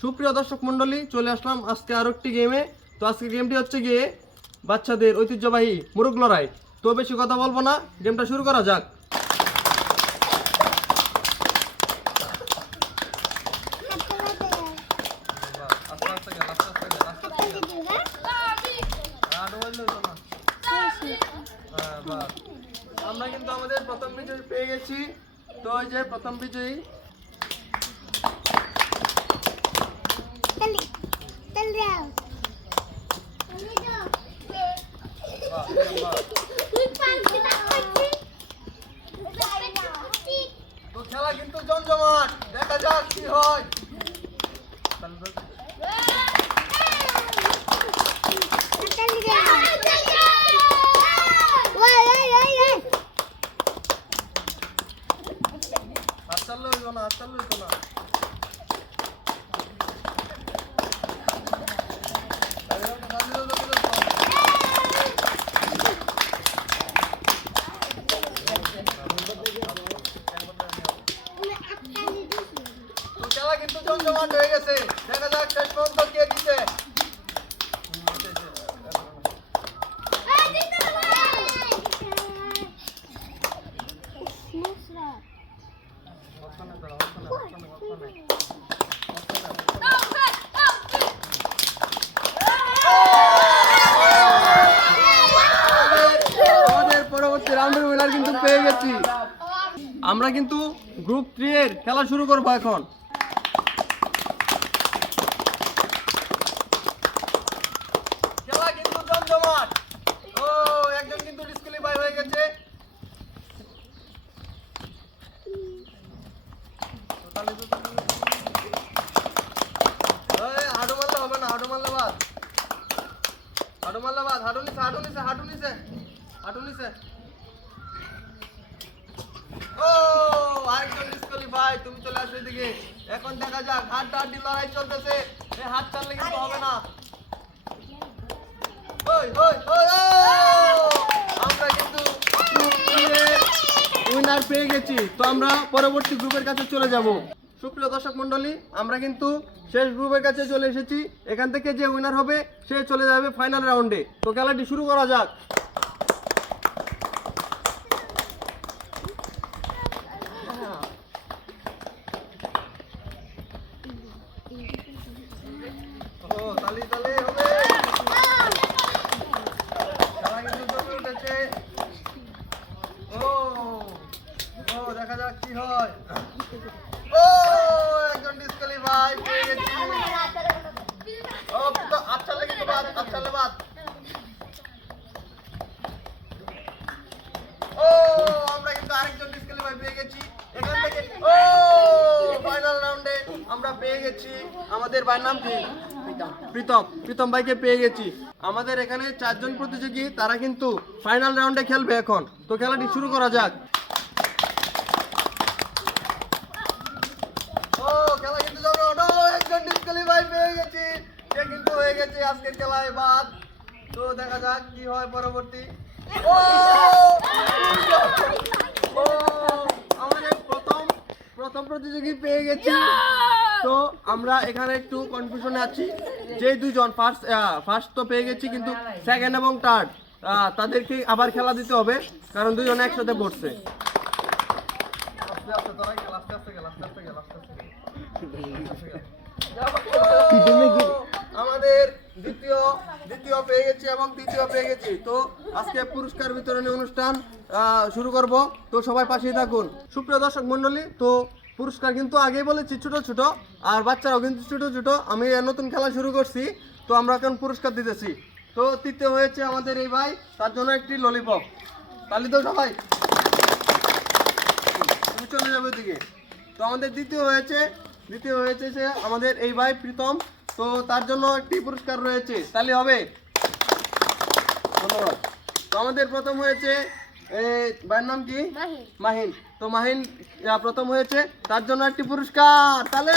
সুপ্রিয় দর্শক মণ্ডলী, চলে আসলাম আজকে আরো একটি গেমে। তো আজকে গেমটি হচ্ছে গিয়ে বাচ্চাদের ঐতিহ্যবাহী মুরগ লড়াই। তো বেশি কথা বলবো না, গেমটা শুরু করা যাক। আমরা কিন্তু আমাদের প্রথম বিজয়ী পেয়ে গেছি। তো এই যে প্রথম বিজয়ী। তো খেলা কিন্তু জমজমাট, দেখা যাক কি হয়। হাত চাললে হইব না, হাত চাললে হইব না। খেলা কিন্তু জমজমাট হয়ে গেছে, দেখা যাক শেষ পর্যন্ত কে জিতে। আমাদের পরবর্তী রাউন্ডের উইনার কিন্তু পেয়ে গেছি। আমরা কিন্তু গ্রুপ 3 এর খেলা শুরু করবো এখন। খেলা কিন্তু জমজমাট। ও একজন কিন্তু ডিসকুয়ালিফাই হয়ে গেছে। হাঁটু মারলে হবে না, হাঁটু মারলে বাদ, হাঁটু মারলে বাদ। হাঁটু নিচে, হাঁটু নিচে, হাঁটু নিচে, হাঁটু নিচে। ও আরেকজন ডিসকুয়ালিফাই, তুমি চলে আসো এদিকে। এখন দেখা যাক, হাড্ডাহাড্ডি লড়াই চলতেছে। এই হাত চাললে কিন্তু হবে না। ওই ওই ওই ও! আমরা কিন্তু উইনার পেয়ে গেছি। তো আমরা পরবর্তী গ্রুপের কাছে চলে যাব। সুপ্রিয় দর্শক মণ্ডলী, আমরা কিন্তু শেষ গ্রুপের কাছে চলে এসেছি। এখান থেকে যে উইনার হবে সে চলে যাবে ফাইনাল রাউন্ডে। তো খেলাটি শুরু করা যাক। ও তালি তালি হবে। খেলা কিন্তু জমে উঠেছে। ও ও দেখা যাক কি হয়। ও একজন ডিসকুয়ালিফাই পেয়ে গেছি। ও তো আচ্ছা লাগে তো বাদ, আচ্ছা লাগে বাদ। ও আমরা কিন্তু আরেকজন ডিসকুয়ালিফাই পেয়ে গেছি এখান থেকে। ও ফাইনাল রাউন্ডে আমরা পেয়ে গেছি আমাদের ভাইয়ের নাম কি? প্রীতম। প্রীতম ভাইকে পেয়ে গেছি। আমাদের এখানে 4 জন প্রতিযোগী, তারা কিন্তু ফাইনাল রাউন্ডে খেলবে এখন। তো খেলাটি শুরু করা যাক। ও খেলা কিন্তু জমজমাট। ও একজন ডিসকুয়ালিফাই পেয়ে গেছি, সে কিন্তু হয়ে গেছে আজকের খেলায় বাদ। তো দেখা যাক কি হয় পরবর্তী। ও ও আমাদের প্রথম প্রতিযোগী পেয়ে গেছি। তো আমরা এখানে একটু কনফিউশনে আছি। যে দুজন ফার্স্ট তো পেয়ে গেছি, কিন্তু সেকেন্ড এবং থার্ড তাদেরকে আবার খেলা দিতে হবে, কারণ দুজন একসাথে পড়ছে। আমাদের দ্বিতীয় পেয়ে গেছি এবং তৃতীয় পেয়ে গেছি। তো আজকে পুরস্কার বিতরণী অনুষ্ঠান শুরু করব। তো সবাই পাশেই থাকুন। সুপ্রিয় দর্শক মণ্ডলী, তো পুরস্কার কিন্তু আগেই বলেছি ছোট ছোট, আর বাচ্চারাও কিন্তু ছোট ছোট। আমি নতুন খেলা শুরু করছি, তো আমরা এখন পুরস্কার দিতেছি। তো তৃতীয় হয়েছে আমাদের এই ভাই, তার জন্য একটি ললিপপ। তালি তো সবাই, তুমি চলে যাবে ওদিকে। তো আমাদের দ্বিতীয় হয়েছে সে আমাদের এই ভাই প্রীতম। তো তার জন্য একটি পুরস্কার রয়েছে, তাহলে হবে। ধন্যবাদ। তো আমাদের প্রথম হয়েছে ভাইয়ের নাম কি? মাহিন। তো মাহিন প্রথম হয়েছে, তার জন্য একটি পুরস্কার, তাহলে